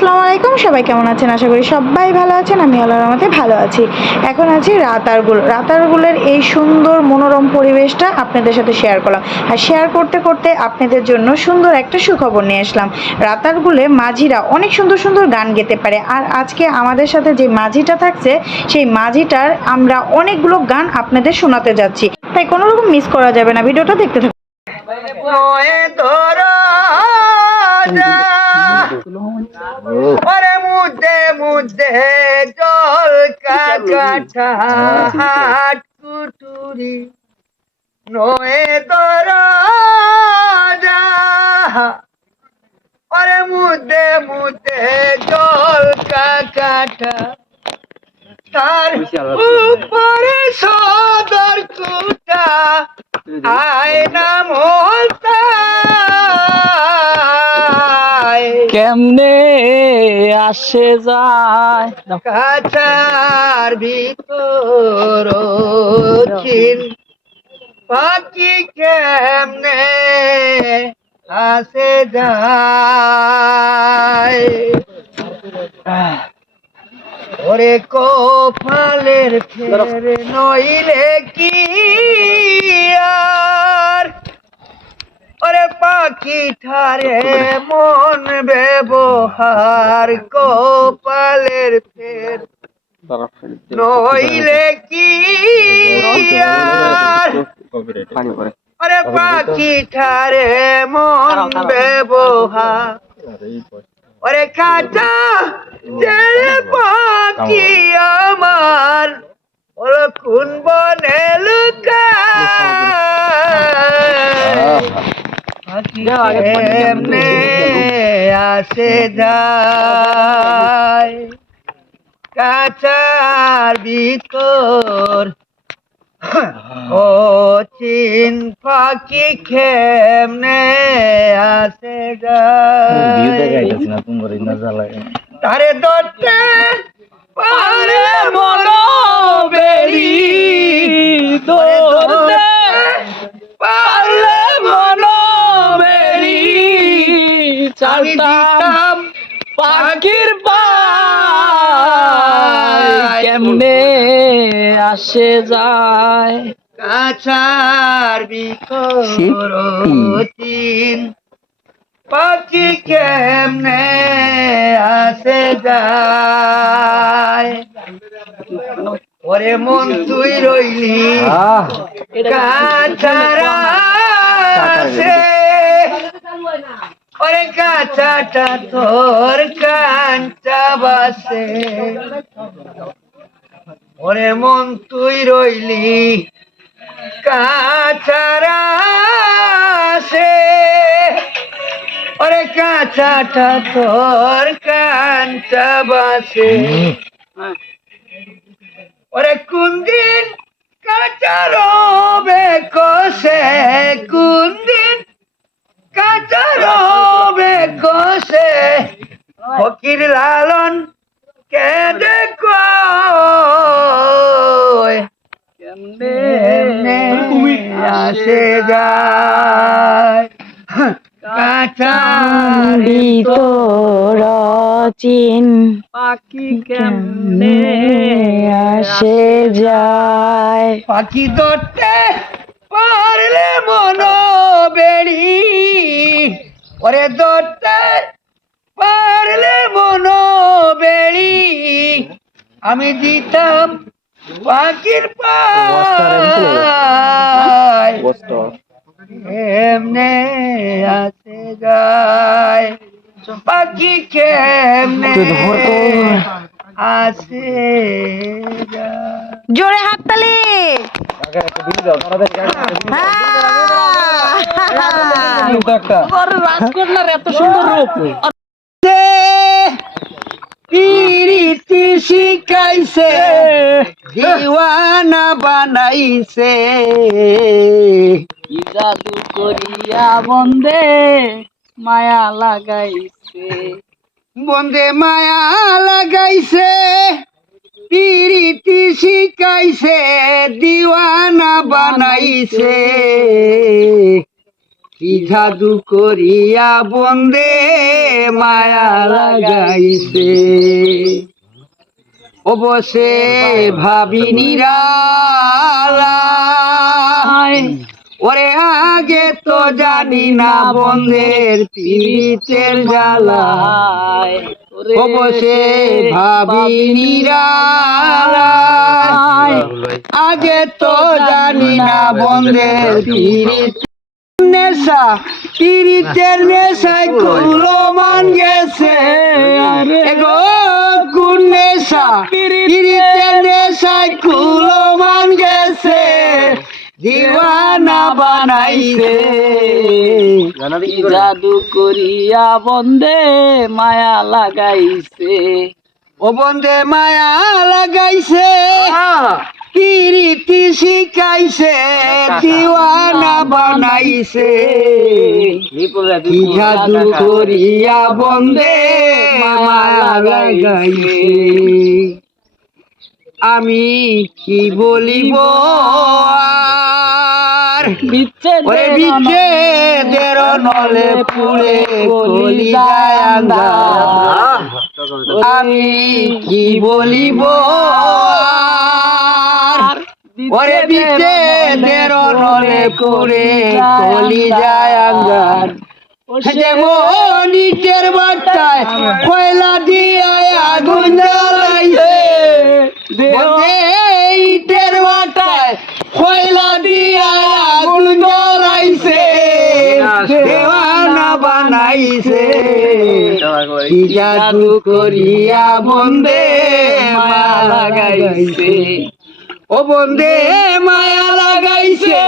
আসসালামু আলাইকুম, সবাই কেমন আছেন? আশা করি সবাই ভালো আছেন। আমি আল্লাহর রহমতে ভালো আছি। এখন আছি রাতারগুলের এই সুন্দর মনোরম পরিবেশটা আপনাদের সাথে শেয়ার করলাম। আর শেয়ার করতে করতে আপনাদের জন্য সুন্দর একটা সুখবর নিয়ে আসলাম। রাতারগুলে মাঝিরা অনেক সুন্দর সুন্দর গান গেতে পারে। আর আজকে আমাদের সাথে যে মাঝিটা থাকছে, সেই মাঝিটার আমরা অনেকগুলো গান আপনাদের শোনাতে যাচ্ছি, তাই কোনো রকম মিস করা যাবে না। ভিডিওটা দেখতে থাকুন। ওরে মুদে মুদে জল কাটা হাট কুটুরি নয়ে দরজা। ওরে মুদে মুদে জল কাটা তার উপরে সদর কুটা আয়না মোলতা কেমনে আসে যায় কাছার ভিতর চিন পাখি কেমনে আসে যায়। ওরে কপালের ফের নইলে কি আর ওরে পাখি ঠারে মন ব্যবহার কপালের ফের নইলে কি আর ওরে পাখি ঠারে মন ব্যবহার ওরে খাটা ছেড়ে পাখি আমার ওরে কোন বনে লুকায় এমনে আসে যায় কাছার ভিতর ও চিন পাখি কেমনে আসে যায়। তারে ধরতে পারে মনো বেরি ধরতে পারলে মনো বেরি আমি দিতাম পাখির পায় কেমনে আসে যায় কাছার ভিতর চিন পাখি কেমনে আসে যায়। ওরে মন তুই রইলি কাছারা ওরে কাছাটা তোর কাঞ্চা বাসে ওরে মন তুই রইলি কাছারা ওরে কাছাটা তোর কাঞ্চা বাসে ওরে কোন দিন কাঁচা রবে কষে কোন দিন কাঁচা রবে কষে ফকির লালন কেঁদে কয় কেমনে আসে যায় কাঁচার ভিতর চিন পাখি কেমনে আসে যায়। পাখি ধরতে পারলে মনো বেড়ি ওরে ধরতে পারলে মনো বেড়ি আমি দিতাম পাখির পায় এমনে আসে যায় পাখি কেমনে আসে যায়। জোরে হাততালি। রাজকন্যার এত সুন্দর রূপ পিরিতি শিখাইছে দিওয়ানা বানাইছে কি জাদু করিয়া বন্দে মায়া লাগাইছে বন্দে মায়া লাগাইছে পিরিতি শিখাইছে দিওয়ানা বানাইছে কি জাদু করিয়া বন্দে মায়া লাগাইছে অবশ্যে ভাবি নিরালায় ওরে আগে তো জানি না বন্ধের পীড়িতের জ্বালায় অবশ্যে ভাবি নিরালায় আগে তো জানি না বন্ধের পীড়িত নেশা পীড়িতের নেশায় কুলো মান গেছে এগো কোন নেশা পীড়িতের নেশায় কুলো মান গেছে দিওয়ানা বানাইছে কি জাদু করিয়া বন্দে মায়া লাগাইছে ও বন্দে মায়া লাগাইছে পীড়িতি শিখাইছে দিওয়ানা বানাইছে কি জাদু করিয়া বন্দে মায়া লাগাইছে আমি কি বলিব আর ওরে বিচ্ছেদের নলে পুড়ে কলিজায় আন্ধার আমি কি বলিব আর ওরে বিচ্ছেদের নলে পুড়ে কলিজায় আন্ধার যেমন ইটের বাটায় কয়লা দিয়ে আগুন জ্বালাইছে ইটের বাটায় কয়লা দিয়ে আগুন জ্বালাইছে দেওয়ানা বানাইছে কি জাদু করিয়া বন্দে মায়া লাগাইছে ও বন্দে মায়া লাগাইছে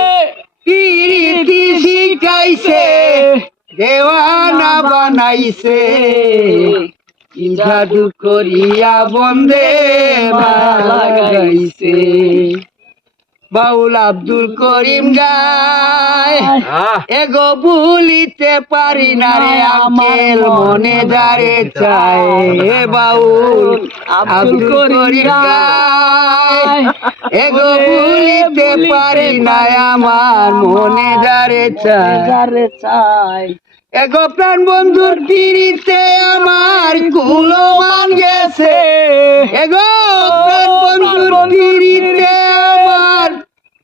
পীড়িতি শিখাইছে দেওয়ানা বানাইছে কি জাদু করিয়া বন্দে মায়া লাগাইছে বাউল আব্দুল করিম গায় এগো ভুলিতে পারি না রে আঙ্কেল মনে যারে চায় বাউল আব্দুল করিম গায় এগো ভুলিতে পারি না আমার মনে যারে চায় এগো প্রাণ বন্ধুর পিড়িতে আমার কুলো মান গেছে এগো প্রাণ বন্ধুর পিড়িতে আমার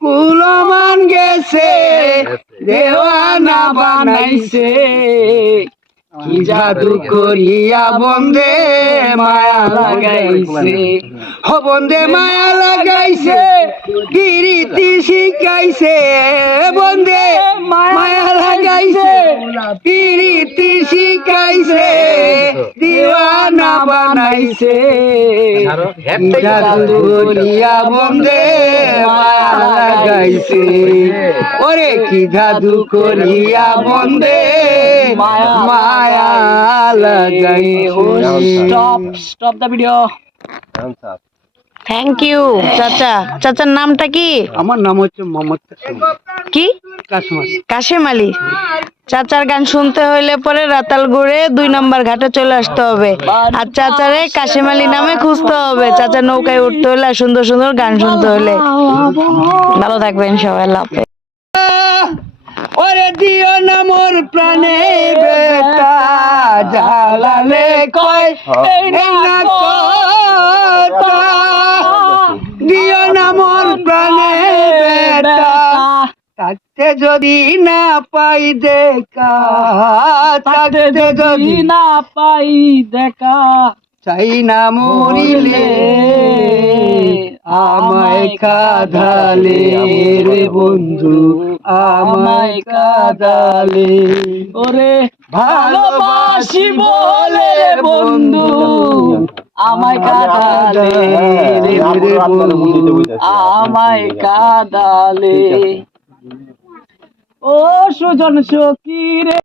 কুলো মান গেছে দেওয়ানা বানাইছে কি জাদু করিয়া বন্দে মায়া লাগাইছে ও বন্দে মায়া লাগাইছে পিড়িতি শিখাইছে বন্দে মায়া লাগাইছে পিড়িতি শিখাইছে দিওয়ানা বানাইছে কি জাদু করিয়া বন্দে মায়া লাগাইছে ওরে কি জাদু করিয়া বন্দে মায়া লাগাইছে stop the video thank you চাচা। চাচার নামটা কি? আমার নাম হচ্ছে মোহাম্মদ কি? কাশেম আলী। চাচার গান শুনতে হইলে পরে রাতালগুড়ে 2 নম্বর ঘাটে চলে আসতে হবে আর চাচারে কাশেম আলী নামে খুঁজতে হবে। চাচার নৌকায় উঠতে হলে আর সুন্দর সুন্দর গান শুনতে হলে। ভালো থাকবেন সবাই, আল্লাহ হাফেজ। ওরে দিও না মোর প্রাণে বেটা জ্বালালে কয় এই না কথা দিও না মোর প্রাণে বেটা থাকতে যদি না পাই দেখা থাকতে যদি না পাই দেখা চাই না মরিলে আমায় কাঁদালে রে বন্ধু আমায় কাঁদালে ওরে ভালোবাসি বলে বন্ধু আমায় কাঁদালে রে বন্ধু আমায় কাঁদালে ও সুজন সখী রে।